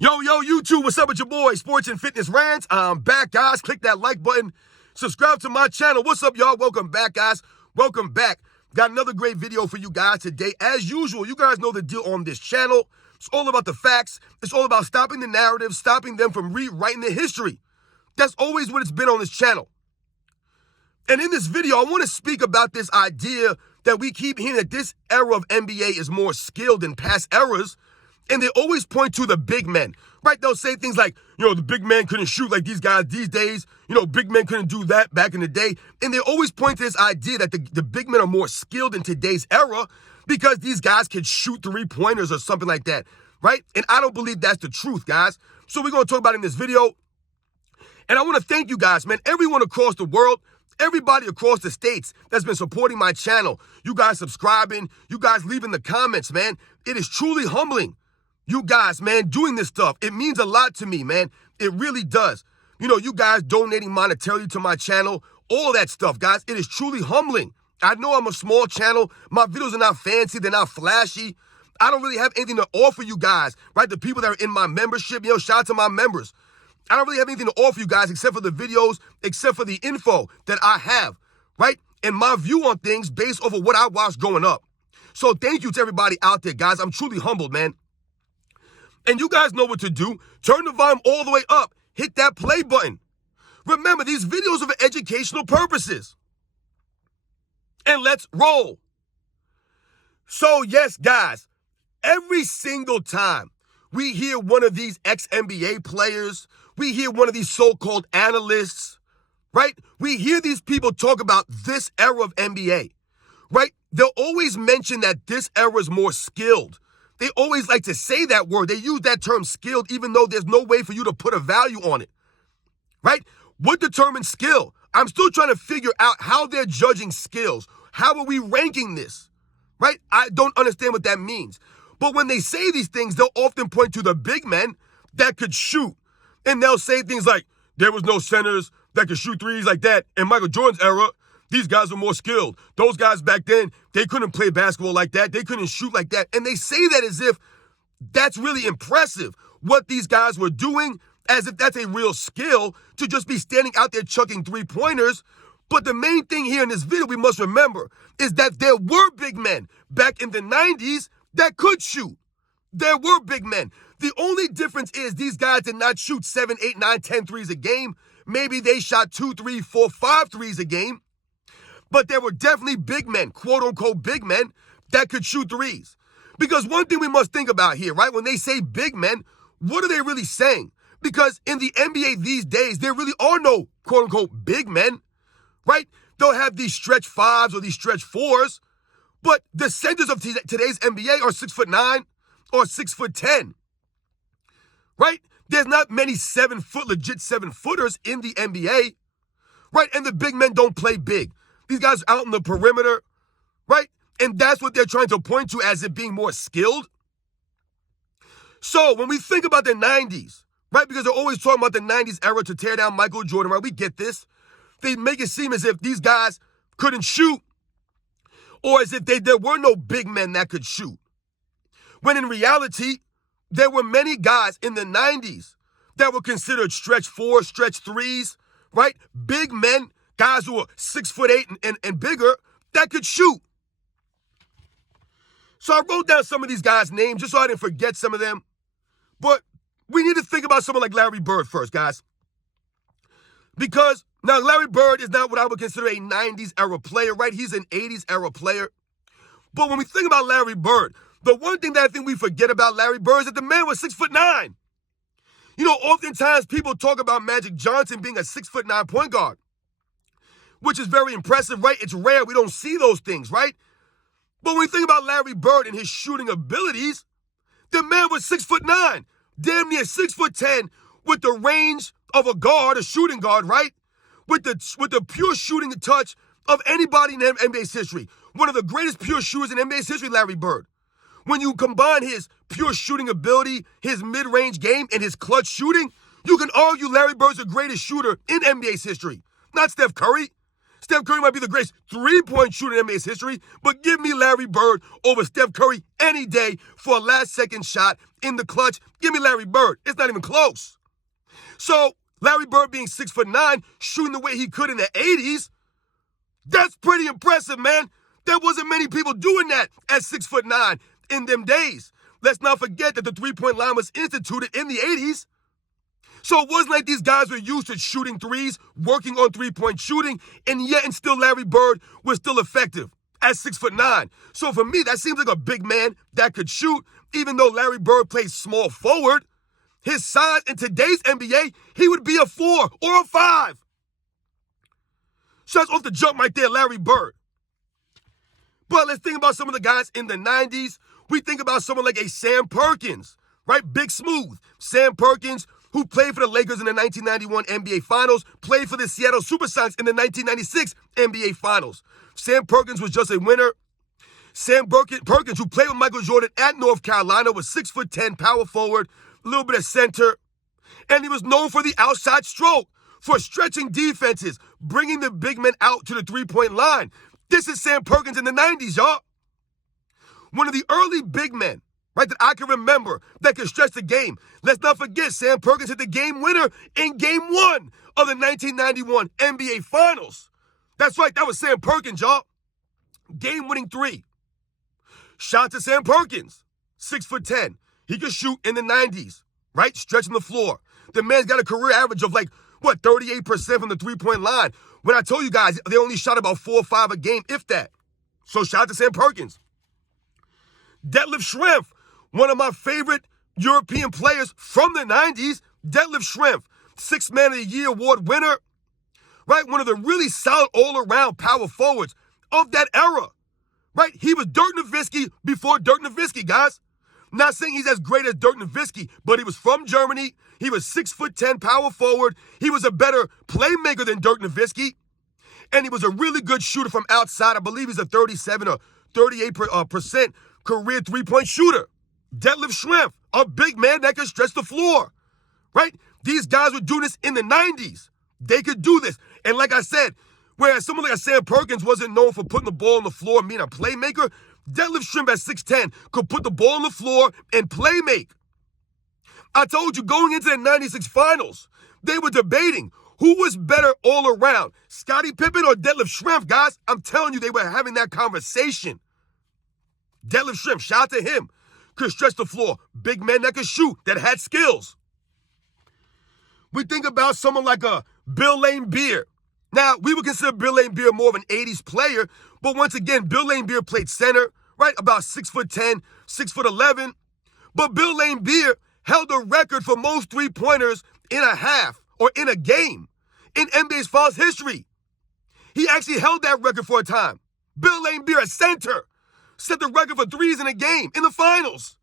Yo, YouTube, what's up with your boy, Sports and Fitness Rants? I'm back, guys. Click that like button. Subscribe to my channel. What's up, y'all? Welcome back, guys. Welcome back. Got another great video for you guys today. As usual, you guys know the deal on this channel. It's all about the facts. It's all about stopping the narrative, stopping them from rewriting the history. That's always what it's been on this channel. And in this video, I want to speak about this idea that we keep hearing that this era of NBA is more skilled than past eras. And they always point to the big men, right? They'll say things like, the big man couldn't shoot like these guys these days. Big men couldn't do that back in the day. And they always point to this idea that the big men are more skilled in today's era because these guys could shoot three-pointers or something like that, right? And I don't believe that's the truth, guys. So we're going to talk about it in this video. And I want to thank you guys, man. Everyone across the world, everybody across the states that's been supporting my channel. You guys subscribing, you guys leaving the comments, man. It is truly humbling. You guys, man, doing this stuff, it means a lot to me, man. It really does. You guys donating monetarily to my channel, all that stuff, guys. It is truly humbling. I know I'm a small channel. My videos are not fancy. They're not flashy. I don't really have anything to offer you guys, right? The people that are in my membership, shout out to my members. I don't really have anything to offer you guys except for the videos, except for the info that I have, right? And my view on things based off of what I watched growing up. So thank you to everybody out there, guys. I'm truly humbled, man. And you guys know what to do. Turn the volume all the way up. Hit that play button. Remember, these videos are for educational purposes. And let's roll. So, yes, guys, every single time we hear one of these ex-NBA players, we hear one of these so-called analysts, right? We hear these people talk about this era of NBA, right? They'll always mention that this era is more skilled. They always like to say that word. They use that term skilled, even though there's no way for you to put a value on it, right? What determines skill? I'm still trying to figure out how they're judging skills. How are we ranking this, right? I don't understand what that means. But when they say these things, they'll often point to the big men that could shoot. And they'll say things like, there was no centers that could shoot threes like that in Michael Jordan's era. These guys were more skilled. Those guys back then, they couldn't play basketball like that. They couldn't shoot like that. And they say that as if that's really impressive, what these guys were doing, as if that's a real skill to just be standing out there chucking three-pointers. But the main thing here in this video we must remember is that there were big men back in the 90s that could shoot. There were big men. The only difference is these guys did not shoot 7, 8, 9, 10 threes a game. Maybe they shot 2, 3, 4, 5 threes a game. But there were definitely big men, quote-unquote big men, that could shoot threes. Because one thing we must think about here, right? When they say big men, what are they really saying? Because in the NBA these days, there really are no quote-unquote big men, right? They'll have these stretch fives or these stretch fours. But the centers of today's NBA are 6'9" or 6'10", right? There's not many 7-foot, legit 7-footers in the NBA, right? And the big men don't play big. These guys are out in the perimeter, right? And that's what they're trying to point to as it being more skilled. So when we think about the 90s, right, because they're always talking about the 90s era to tear down Michael Jordan, right? We get this. They make it seem as if these guys couldn't shoot or as if there were no big men that could shoot. When in reality, there were many guys in the 90s that were considered stretch fours, stretch threes, right? Big men, guys who were 6'8" and bigger that could shoot. So I wrote down some of these guys' names just so I didn't forget some of them. But we need to think about someone like Larry Bird first, guys. Because now Larry Bird is not what I would consider a 90s era player, right? He's an 80s era player. But when we think about Larry Bird, the one thing that I think we forget about Larry Bird is that the man was 6'9". Oftentimes people talk about Magic Johnson being a 6'9" point guard, which is very impressive, right? It's rare. We don't see those things, right? But when we think about Larry Bird and his shooting abilities, the man was 6'9", damn near 6'10", with the range of a guard, a shooting guard, right? With the pure shooting touch of anybody in NBA's history. One of the greatest pure shooters in NBA's history, Larry Bird. When you combine his pure shooting ability, his mid-range game, and his clutch shooting, you can argue Larry Bird's the greatest shooter in NBA's history. Not Steph Curry. Steph Curry might be the greatest three-point shooter in NBA's history, but give me Larry Bird over Steph Curry any day for a last-second shot in the clutch. Give me Larry Bird. It's not even close. So Larry Bird being 6'9", shooting the way he could in the 80s, that's pretty impressive, man. There wasn't many people doing that at 6'9" in them days. Let's not forget that the three-point line was instituted in the 80s. So it wasn't like these guys were used to shooting threes, working on three-point shooting, and yet and still Larry Bird was still effective at 6'9". So for me, that seems like a big man that could shoot, even though Larry Bird plays small forward. His size in today's NBA, he would be a 4 or a 5. So that's off the jump right there, Larry Bird. But let's think about some of the guys in the 90s. We think about someone like a Sam Perkins, right? Big Smooth. Sam Perkins, who played for the Lakers in the 1991 NBA Finals, played for the Seattle Supersonics in the 1996 NBA Finals. Sam Perkins was just a winner. Sam Perkins, who played with Michael Jordan at North Carolina, was 6'10", power forward, a little bit of center. And he was known for the outside stroke, for stretching defenses, bringing the big men out to the three-point line. This is Sam Perkins in the 90s, y'all. One of the early big men, right, that I can remember that could stretch the game. Let's not forget, Sam Perkins hit the game winner in Game 1 of the 1991 NBA Finals. That's right, that was Sam Perkins, y'all. Game-winning three. Shout out to Sam Perkins, 6'10". He could shoot in the 90s, right, stretching the floor. The man's got a career average of 38% from the three-point line. When I told you guys, they only shot about 4 or 5 a game, if that. So shout out to Sam Perkins. Detlef Schrempf, one of my favorite European players from the 90s. Detlef Schrempf, 6th Man of the Year award winner, right? One of the really solid all-around power forwards of that era, right? He was Dirk Nowitzki before Dirk Nowitzki, guys. Not saying he's as great as Dirk Nowitzki, but he was from Germany. He was 6'10", power forward. He was a better playmaker than Dirk Nowitzki. And he was a really good shooter from outside. I believe he's a 37 or 38% career three-point shooter. Detlef Schrempf, a big man that could stretch the floor, right? These guys were doing this in the 90s. They could do this. And like I said, whereas someone like a Sam Perkins wasn't known for putting the ball on the floor and being a playmaker, Detlef Schrempf at 6'10" could put the ball on the floor and playmake. I told you, going into the 96 finals, they were debating who was better all around, Scottie Pippen or Detlef Schrempf, guys. I'm telling you, they were having that conversation. Detlef Schrempf, shout out to him, could stretch the floor. Big man that could shoot, that had skills. We think about someone like a Bill Laimbeer. Now, we would consider Bill Laimbeer more of an 80s player, but once again, Bill Laimbeer played center, right? About 6'10", 6'11". But Bill Laimbeer held a record for most three-pointers in a half or in a game in NBA's finals history. He actually held that record for a time. Bill Laimbeer, a center, set the record for threes in a game in the finals.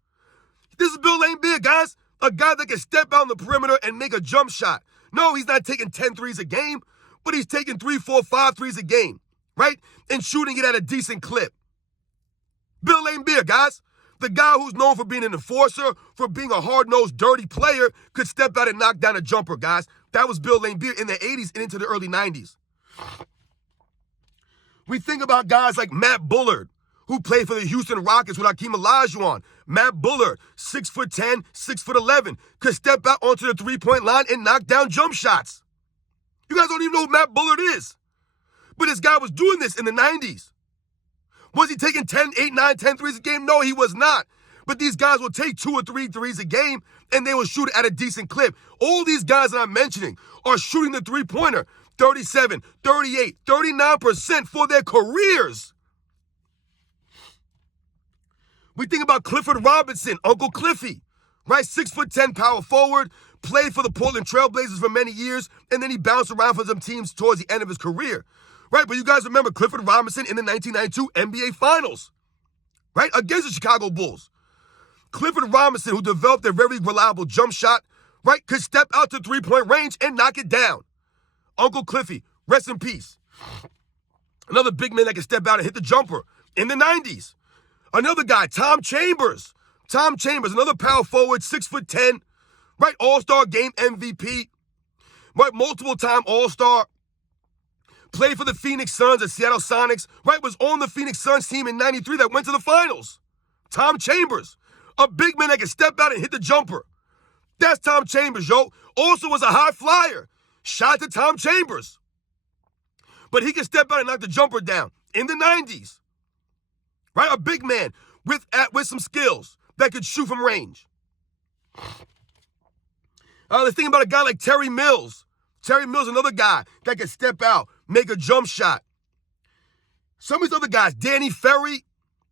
This is Bill Laimbeer, guys, a guy that can step out on the perimeter and make a jump shot. No, he's not taking 10 threes a game, but he's taking 3, 4, 5 threes a game, right? And shooting it at a decent clip. Bill Laimbeer, guys, the guy who's known for being an enforcer, for being a hard-nosed, dirty player, could step out and knock down a jumper, guys. That was Bill Laimbeer in the 80s and into the early 90s. We think about guys like Matt Bullard, who played for the Houston Rockets with Hakeem Olajuwon. Matt Bullard, 6'10", 6'11", could step out onto the three-point line and knock down jump shots. You guys don't even know who Matt Bullard is. But this guy was doing this in the 90s. Was he taking 10, 8, 9, 10 threes a game? No, he was not. But these guys will take 2 or 3 threes a game, and they will shoot it at a decent clip. All these guys that I'm mentioning are shooting the three-pointer 37, 38, 39% for their careers. We think about Clifford Robinson, Uncle Cliffy, right? 6'10" power forward, played for the Portland Trailblazers for many years, and then he bounced around for some teams towards the end of his career, right? But you guys remember Clifford Robinson in the 1992 NBA Finals, right? Against the Chicago Bulls. Clifford Robinson, who developed a very reliable jump shot, right, could step out to three-point range and knock it down. Uncle Cliffy, rest in peace. Another big man that can step out and hit the jumper in the 90s. Another guy, Tom Chambers. Tom Chambers, another power forward, 6'10", right? All-Star game MVP, right? Multiple-time All-Star. played for the Phoenix Suns, the Seattle Sonics, right? Was on the Phoenix Suns team in 93 that went to the finals. Tom Chambers, a big man that can step out and hit the jumper. That's Tom Chambers, yo. Also was a high flyer. Shout out to Tom Chambers. But he can step out and knock the jumper down in the 90s. Right? A big man with some skills that could shoot from range. Let's think about a guy like Terry Mills. Terry Mills, another guy that can step out, make a jump shot. Some of these other guys, Danny Ferry,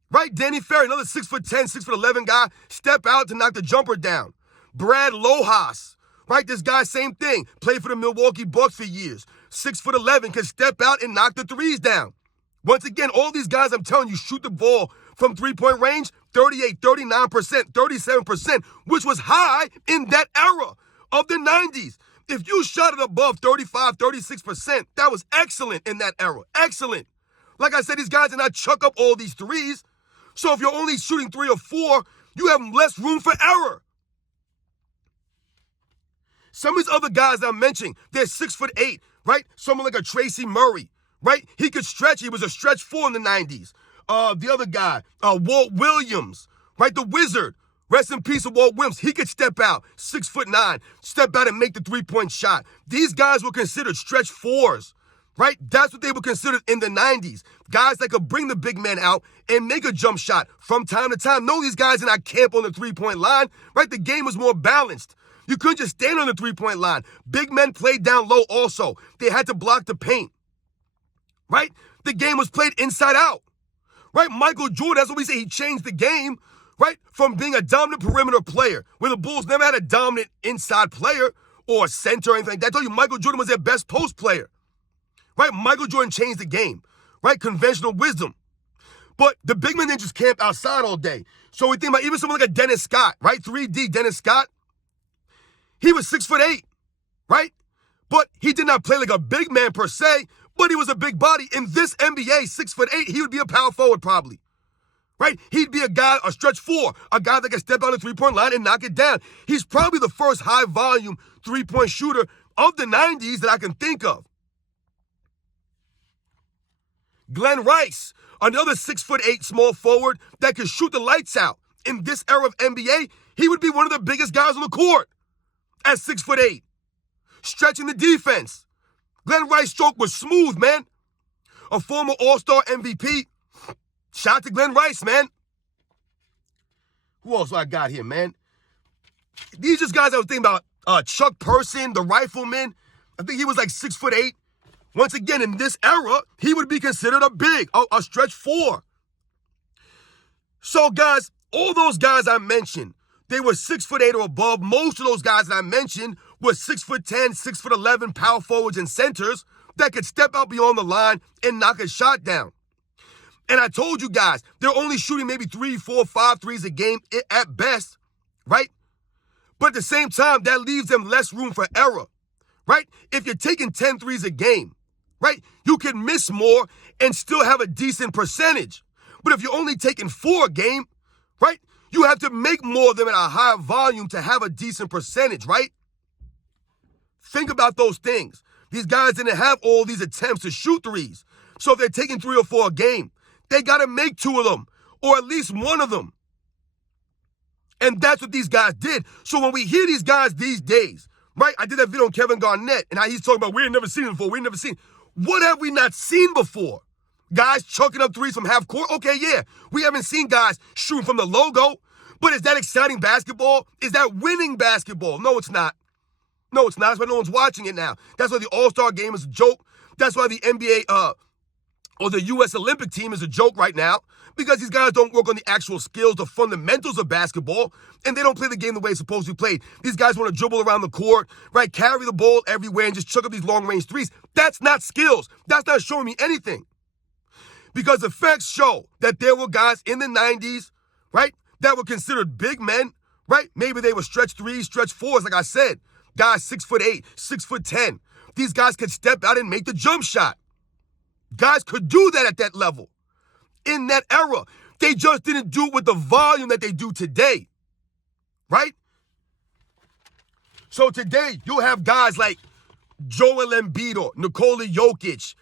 right? Danny Ferry, another 6'10", 6'11" guy, step out to knock the jumper down. Brad Lohaus, right? This guy, same thing. Played for the Milwaukee Bucks for years. 6'11", can step out and knock the threes down. Once again, all these guys, I'm telling you, shoot the ball from three-point range, 38, 39%, 37%, which was high in that era of the 90s. If you shot it above 35, 36%, that was excellent in that era. Excellent. Like I said, these guys did not chuck up all these threes. So if you're only shooting 3 or 4, you have less room for error. Some of these other guys I'm mentioning, they're 6'8", right? Someone like a Tracy Murray, right? He could stretch. He was a stretch 4 in the 90s. The other guy, Walt Williams, right? The Wizard. Rest in peace of Walt Williams. He could step out, 6'9", step out and make the three-point shot. These guys were considered stretch 4s, right? That's what they were considered in the 90s. Guys that could bring the big man out and make a jump shot from time to time. No, these guys did not camp on the three-point line, right? The game was more balanced. You couldn't just stand on the three-point line. Big men played down low also. They had to block the paint, right? The game was played inside out, right? Michael Jordan, that's what we say, he changed the game, right? From being a dominant perimeter player, where the Bulls never had a dominant inside player or a center or anything like that. I told you, Michael Jordan was their best post player, right? Michael Jordan changed the game, right? Conventional wisdom. But the big men didn't just camp outside all day. So we think about even someone like a Dennis Scott, right? 3D Dennis Scott. He was 6'8", right? But he did not play like a big man per se, but he was a big body. In this NBA, 6'8", he would be a power forward probably. Right? He'd be a guy, a stretch 4, a guy that can step out the three-point line and knock it down. He's probably the first high-volume three-point shooter of the 90s that I can think of. Glenn Rice, another 6'8" small forward that can shoot the lights out. In this era of NBA, he would be one of the biggest guys on the court at 6'8", stretching the defense. Glenn Rice's stroke was smooth, man. A former All-Star MVP. Shout out to Glenn Rice, man. Who else I got here, man? These just guys I was thinking about. Chuck Person, the rifleman. I think he was like 6'8". Once again, in this era, he would be considered a big, a stretch 4. So, guys, all those guys I mentioned, they were 6'8" or above. Most of those guys that I mentioned were 6'10", 6'11" power forwards and centers that could step out beyond the line and knock a shot down. And I told you guys, they're only shooting maybe 3, 4, 5 threes a game at best, right? But at the same time, that leaves them less room for error, right? If you're taking 10 threes a game, right, you can miss more and still have a decent percentage. But if you're only taking 4 a game, right, you have to make more of them at a higher volume to have a decent percentage, right? Think about those things. These guys didn't have all these attempts to shoot threes. So if they're taking 3 or 4 a game, they got to make 2 of them, or at least 1 of them. And that's what these guys did. So when we hear these guys these days, right? I did that video on Kevin Garnett, and how he's talking about, we ain't never seen it before. We ain't never seen. What have we not seen before? Guys chucking up threes from half court? Okay, yeah. We haven't seen guys shooting from the logo. But is that exciting basketball? Is that winning basketball? No, it's not. No, it's not. That's why no one's watching it now. That's why the All-Star game is a joke. That's why the NBA, or the U.S. Olympic team is a joke right now, because these guys don't work on the actual skills, the fundamentals of basketball, and they don't play the game the way it's supposed to be played. These guys want to dribble around the court, right, carry the ball everywhere and just chuck up these long-range threes. That's not skills. That's not showing me anything. Because the facts show that there were guys in the 90s, right, that were considered big men, right? Maybe they were stretch 3s, stretch 4s, like I said. Guys 6'8", 6'10". These guys could step out and make the jump shot. Guys could do that at that level. In that era. They just didn't do it with the volume that they do today. Right? So today, you'll have guys like Joel Embiid or Nikola Jokic,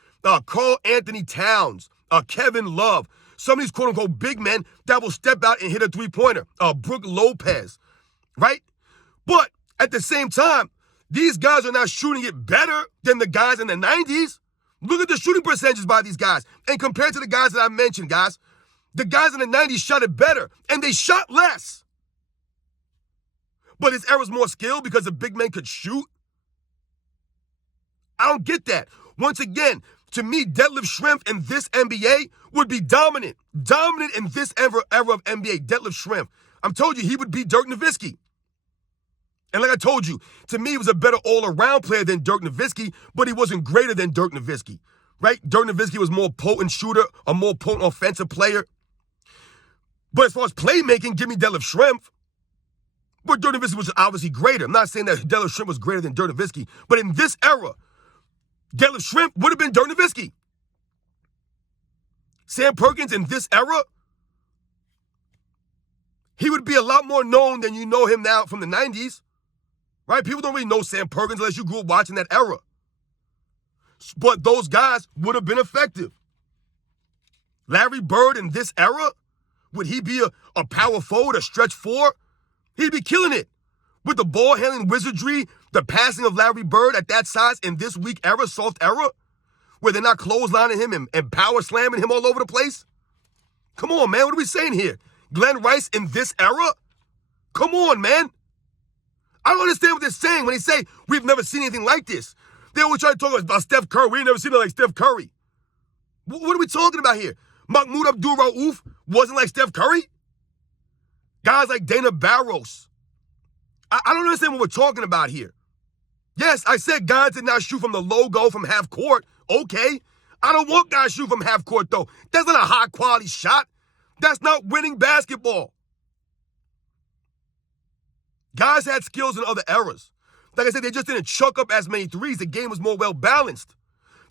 Karl Anthony Towns, Kevin Love, some of these quote-unquote big men that will step out and hit a three-pointer, Brook Lopez, right? But at the same time, these guys are not shooting it better than the guys in the 90s. Look at the shooting percentages by these guys. And compared to the guys that I mentioned, guys, the guys in the 90s shot it better, and they shot less. But this era's more skilled because the big men could shoot. I don't get that. Once again, to me, Detlef Schrempf in this NBA would be dominant. Dominant in this era of NBA, Detlef Schrempf. I'm told you, he would beat Dirk Nowitzki. And like I told you, to me, he was a better all-around player than Dirk Nowitzki, but he wasn't greater than Dirk Nowitzki, right? Dirk Nowitzki was more potent shooter, a more potent offensive player. But as far as playmaking, give me Detlef Schrempf. But Dirk Nowitzki was obviously greater. I'm not saying that Detlef Schrempf was greater than Dirk Nowitzki, but in this era, Detlef Schrempf would have been Dirk Nowitzki. Sam Perkins in this era, he would be a lot more known than you know him now from the 90s. Right? People don't really know Sam Perkins unless you grew up watching that era. But those guys would have been effective. Larry Bird in this era, would he be a power forward, a stretch four? He'd be killing it. With the ball handling wizardry, the passing of Larry Bird at that size in this weak era, soft era, where they're not clotheslining him and power slamming him all over the place. Come on, man. What are we saying here? Glenn Rice in this era? Come on, man. I don't understand what they're saying when they say we've never seen anything like this. They always try to talk about Steph Curry. We ain't never seen it like Steph Curry. What are we talking about here? Mahmoud Abdul-Rauf wasn't like Steph Curry? Guys like Dana Barros. I don't understand what we're talking about here. Yes, I said guys did not shoot from the logo from half court. Okay. I don't want guys shoot from half court, though. That's not a high-quality shot. That's not winning basketball. Guys had skills in other eras. Like I said, they just didn't chuck up as many threes. The game was more well-balanced.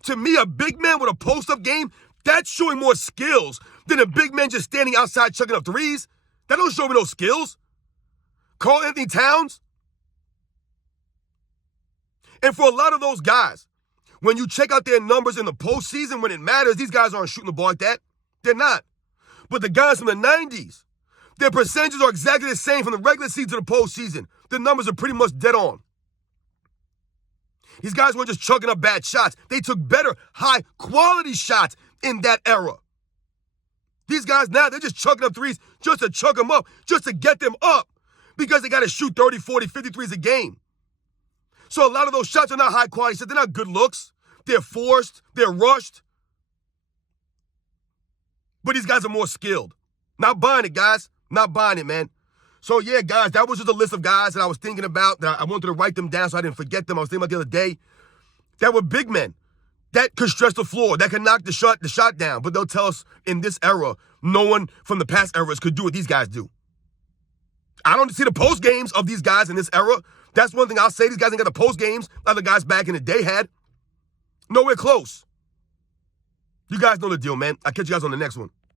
To me, a big man with a post-up game, that's showing more skills than a big man just standing outside chucking up threes. That don't show me no skills. Karl Anthony Towns. And for a lot of those guys, when you check out their numbers in the postseason, when it matters, these guys aren't shooting the ball like that. They're not. But the guys from the 90s, their percentages are exactly the same from the regular season to the postseason. The numbers are pretty much dead on. These guys weren't just chucking up bad shots. They took better, high-quality shots in that era. These guys now, they're just chucking up threes just to chuck them up, just to get them up, because they got to shoot 30, 40, 50 threes a game. So a lot of those shots are not high-quality shots. They're not good looks. They're forced. They're rushed. But these guys are more skilled. Not buying it, guys. Not buying it, man. So, yeah, guys, that was just a list of guys that I was thinking about, that I wanted to write them down so I didn't forget them. I was thinking about the other day. That were big men that could stretch the floor, that could knock the shot down. But they'll tell us in this era, no one from the past eras could do what these guys do. I don't see the post games of these guys in this era. That's one thing I'll say. These guys ain't got the post games like the guys back in the day had. Nowhere close. You guys know the deal, man. I'll catch you guys on the next one.